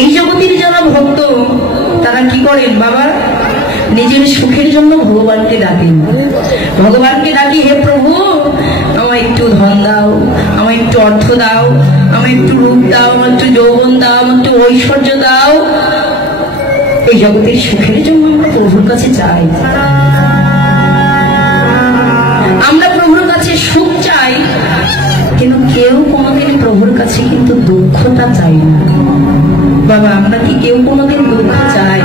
এই জগতের যারা ভক্ত তারা কি করেন বাবা, নিজের সুখের জন্য ভগবানকে ডাকেন। ভগবানকে ডাকি, হে প্রভু আমায় একটু ধন দাও, আমায় একটু অর্থ দাও, আমায় একটু রূপ দাও, আমার একটু যৌবন দাও, আমার একটু ঐশ্বর্য দাও। এই জগতের সুখের জন্য আমরা প্রভুর কাছে চাই। আমরা প্রভুর কাছে সুখ চাই, কিন্তু কেউ কোনোদিন প্রভুর কাছে কিন্তু দুঃখটা চাই না। বাবা আমরা কি কেউ কোনোদিন দুঃখ চাই?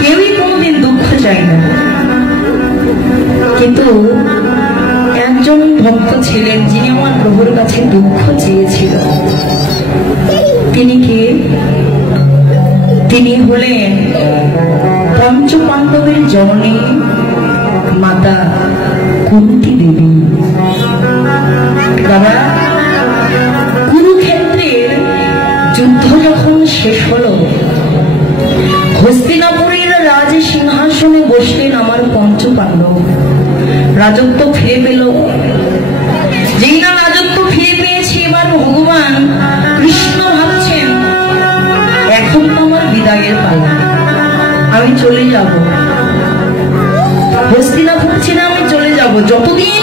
কেউই কোনোদিন দুঃখ চাই না। কিন্তু একজন ভক্ত ছিলেন যিনি আমার প্রভুর কাছে দুঃখ চেয়েছিল। তিনি কে? তিনি হলেন পঞ্চ পাণ্ডবের জননী মাতা কুন্তী দেবী। বাবা কুরুক্ষেত্রের যুদ্ধ যখন শেষ হলো, হস্তিনাপুরের রাজ সিংহাসনে বসলেন আমার পঞ্চ পাণ্ডব। রাজত্ব ফিরে পেল। যেই না রাজত্ব ফিরে পেয়েছে, এবার ভগবান কৃষ্ণ ভাবছেন এখন তো আমার বিদায়ের পালা, আমি চলে যাব, হস্তিনাপুর ছেড়ে আমি চলে যাব। যতদিন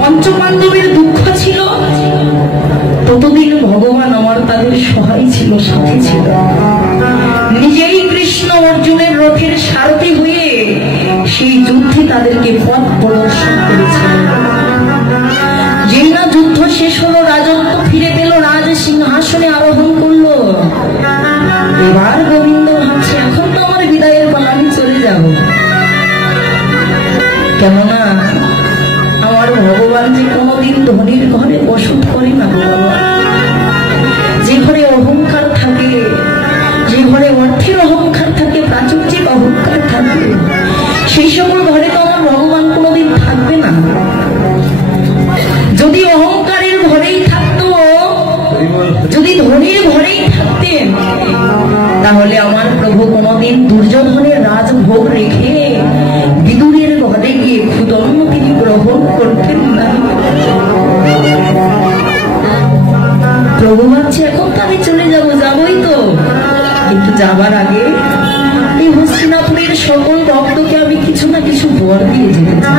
পঞ্চপাণ্ডবের দুঃখ ছিল ততদিন ভগবান আমার তাদের সহায় ছিল, সাথী ছিল। নিজেই কৃষ্ণ অর্জুনের রথের সারথি হয়ে সেই যুদ্ধে তাদেরকে পথ প্রদর্শন করেছিলেন। যেই না যুদ্ধ শেষ হলো, রাজত্ব ফিরে পেল, রাজ সিংহাসনে আরোহণ করলো, এবার গোবিন্দ ভাবছে এখন তো আমার বিদায়ের পালা, আমি চলে যাব। কেননা আমার ভগবান যে কোনোদিন ধনীর ঘরে বসত করে না বাবা। যে ঘরে অহংকার থাকে, যে ঘরে অর্থের অহংকার থাকে, প্রাচুর্যিক অহংকার থাকে, সেই সকল ঘরে তো আমার ভগবান কোনোদিন থাকবে না। যদি অহংকারের ঘরেই থাকতো, যদি ধনীর ঘরেই থাকতেন, তাহলে আমার প্রভু কোনোদিন দুর্যোধনের রাজভোগ রেখে বিদুরের ঘরে গিয়ে ক্ষুদন্ন তিনি গ্রহণ করতেন না। প্রভু ভাবছে এখন তো আমি চলে যাব, যাবই তো, কিন্তু যাবার আগে এই হস্তিনাপুরের সকল ভক্তকে আমি কিছু না কিছু বর দিয়ে যেতে চাই।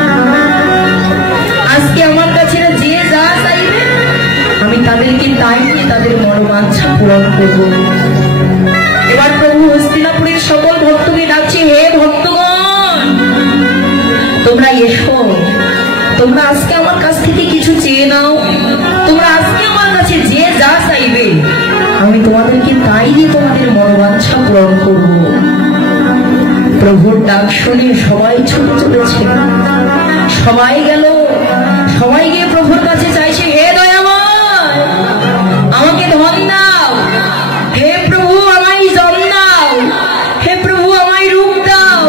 আজকে আমার কাছে যে যা চাইবে আমি তাদেরকে তাই নিয়ে তাদের মনোবাঞ্ছা পূরণ করব। এবার প্রভু হস্তিনাপুরের সকল ভক্তকে ডাকছে, হে ভক্তগণ তোমরা এসো, তোমরা আজকে আমার কাছ থেকে কিছু চেয়ে নাও, তোমরা আজকে আমার কাছে যে যা চাইবে আমি তোমাদেরকে তাই দিয়ে তোমাদের মনোবাঞ্ছা পূরণ করব। প্রভুর ডাক শুনে সবাই ছুটে চলেছে, সবাই গেল, সবাই গিয়ে প্রভুর কাছে চাইছে, হে দয়াময় আমাকে ধন দাও, হে প্রভু আমায় জন দাও, হে প্রভু আমায় রূপ দাও,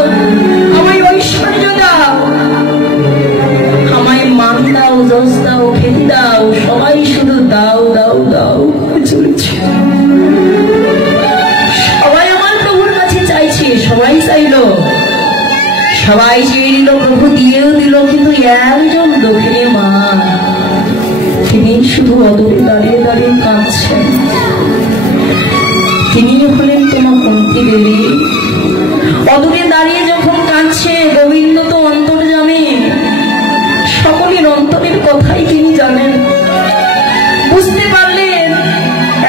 আমায় ঐশ্বর্য দাও, আমায় মান দাও, যশ দাও, খ্যাতি দাও। সবাই শুধু দাও দাও দাও চলেছে। সবাই আমার প্রভুর কাছে চাইছে, সবাই চাইলো, সবাই চেয়ে নিল, প্রভু দিয়েও দিল, কিন্তু একজন দক্ষিণে মা তিনি শুধু অদূরে দাঁড়িয়ে দাঁড়িয়ে কাঁদছেন। তিনি হলেন তোমার কুন্তী দেবী। অদূরে দাঁড়িয়ে যখন কাঁদছে, গোবিন্দ তো অন্তর জানেন, সকলের অন্তরের কথাই তিনি জানেন। বুঝতে পারলেন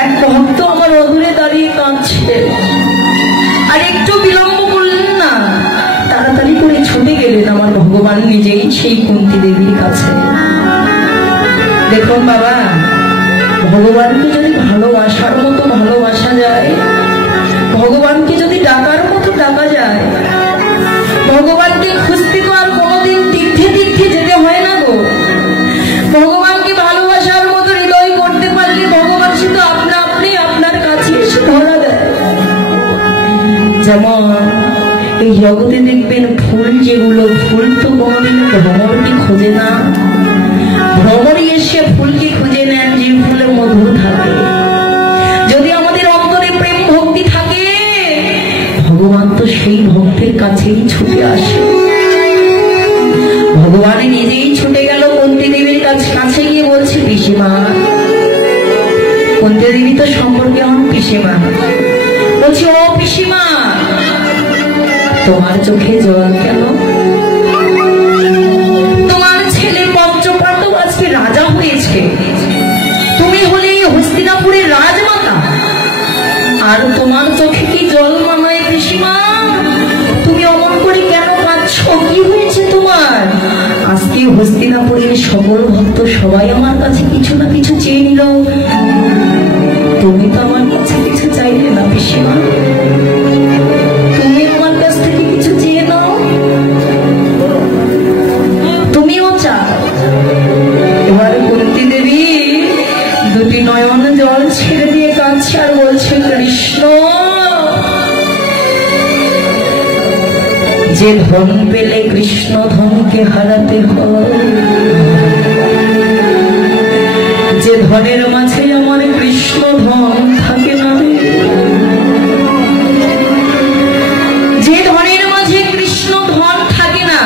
এক ভক্ত আমার অদূরে দাঁড়িয়ে কাঁদছে, আর একটু বিলম্ব করলেন না, তাড়াতাড়ি করে ছুটে গেলেন আমার ভগবান নিজেই সেই কুন্তী দেবীর কাছে। দেখুন বাবা, ভগবানকে যদি ভালোবাসার মতো ভালোবাসা যায়, ভগবানকে যদি ডাকার মতো ডাকা যায়, ভগবানকে খুঁজতে তো আর কোনোদিন তীর্থে তীর্থে যেতে হয় না গো। ভগবানকে ভালোবাসার মতো হৃদয় করতে পারলে ভগবান শুধু আপনা আপনি আপনার কাছে এসে ধরা দেয়। যেমন এই জগতে দেখবেন ফুল যেগুলো, ফুল তো কোনোদিন ভ্রমরকে খোঁজে না, ভ্রমরই এসে ফুলকে খুঁজে নেন যে ফুলে মধু থাকে। যদি আমাদের অন্তরে প্রেম ভক্তি থাকে, ভগবান তো সেই ভক্তের কাছেই ছুটে আসে। ভগবান নিজেই ছুটে গেল কুন্তী দেবীর কাছে গিয়ে বলছে, পিসিমা। কুন্তী দেবী তো সম্পর্কে হন পিসিমা। বলছি, ও পিসিমা, তোমার চোখে জল কেন? তোমার ছেলে পঞ্চপাণ্ডব আজকে রাজা হয়েছে, তুমি হলে হস্তিনাপুরের রাজমাতা, আর তোমার চোখে কি জল মানায় পিসিমা? তুমি অমন করে কেন কাঁদছ? কি হয়েছে তোমার? আজকে হস্তিনাপুরের সকল ভক্ত সবাই আমার কাছে কিছু না কিছু চেয়ে নিল, তুমি তো আমার কাছে কিছু চাইলে না পিসিমা। তুমি আমার কাছ থেকে কিছু চেয়ে নাও, তুমিও চাও। এবার কুন্তী দেবী দুটি নয়ন জল ছেড়ে দিয়ে কাঁদছে আর বলছে, কৃষ্ণ, যে ধন পেলে কৃষ্ণ ধনকে হারাতে হয়, যে ধনের মাঝে আমার কৃষ্ণ ধন থাকে না, যে ধনের মাঝে কৃষ্ণ ধন থাকে না,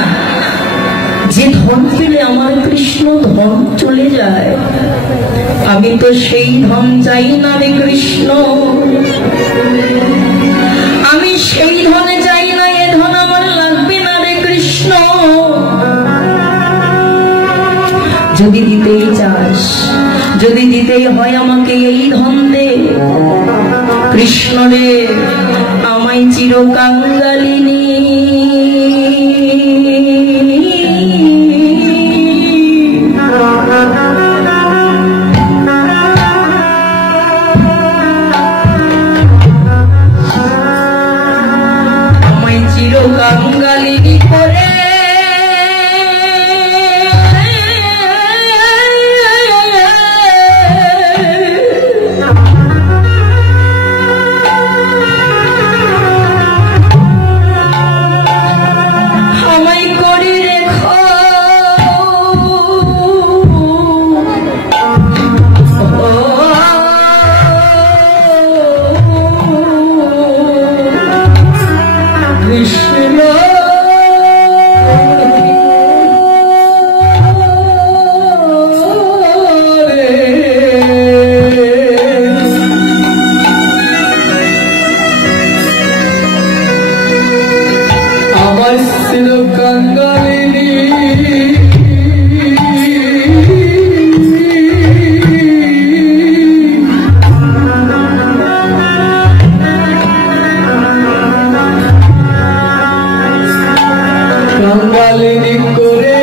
যে ধন পেলে আমার কৃষ্ণ ধন চলে যায়, আমি তো সেই ধন চাই না রে কৃষ্ণ, আমি সেই ধনে চাই না, এ ধন আমার লাগবে না রে কৃষ্ণ। যদি দিতেই চাস, যদি দিতেই হয় আমাকে এই ধন দে কৃষ্ণ রে, আমায় চির কাঙ্গালিনী কাঙ্গালিনী করে আমায় করে রেখো, কৃষ্ণ আমার ছিল কাঙ্গালিনী, কাঙ্গালিনী করে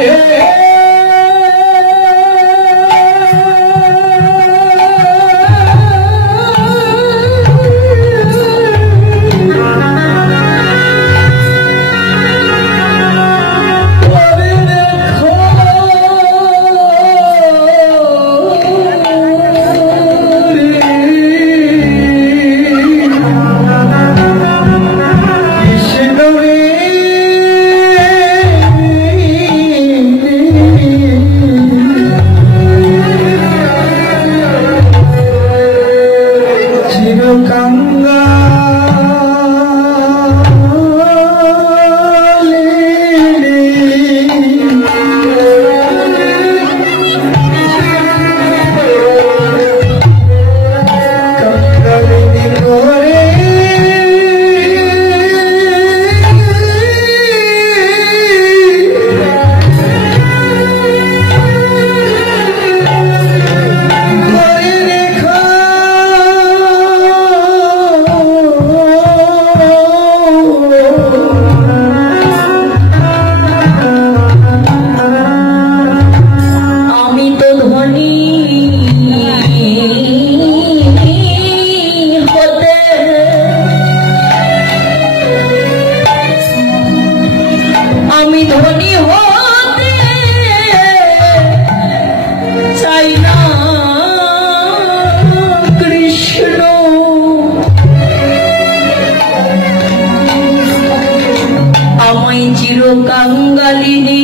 কাঙ্গালিনী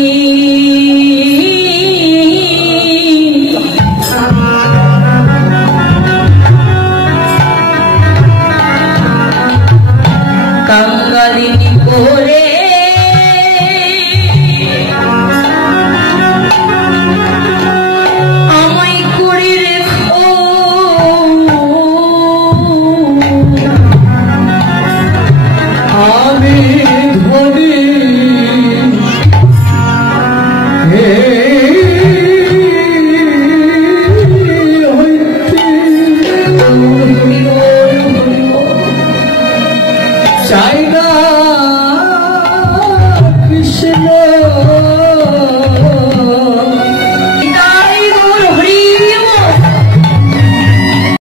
কাঙ্গালিনী করে আমায় করে রেখো গো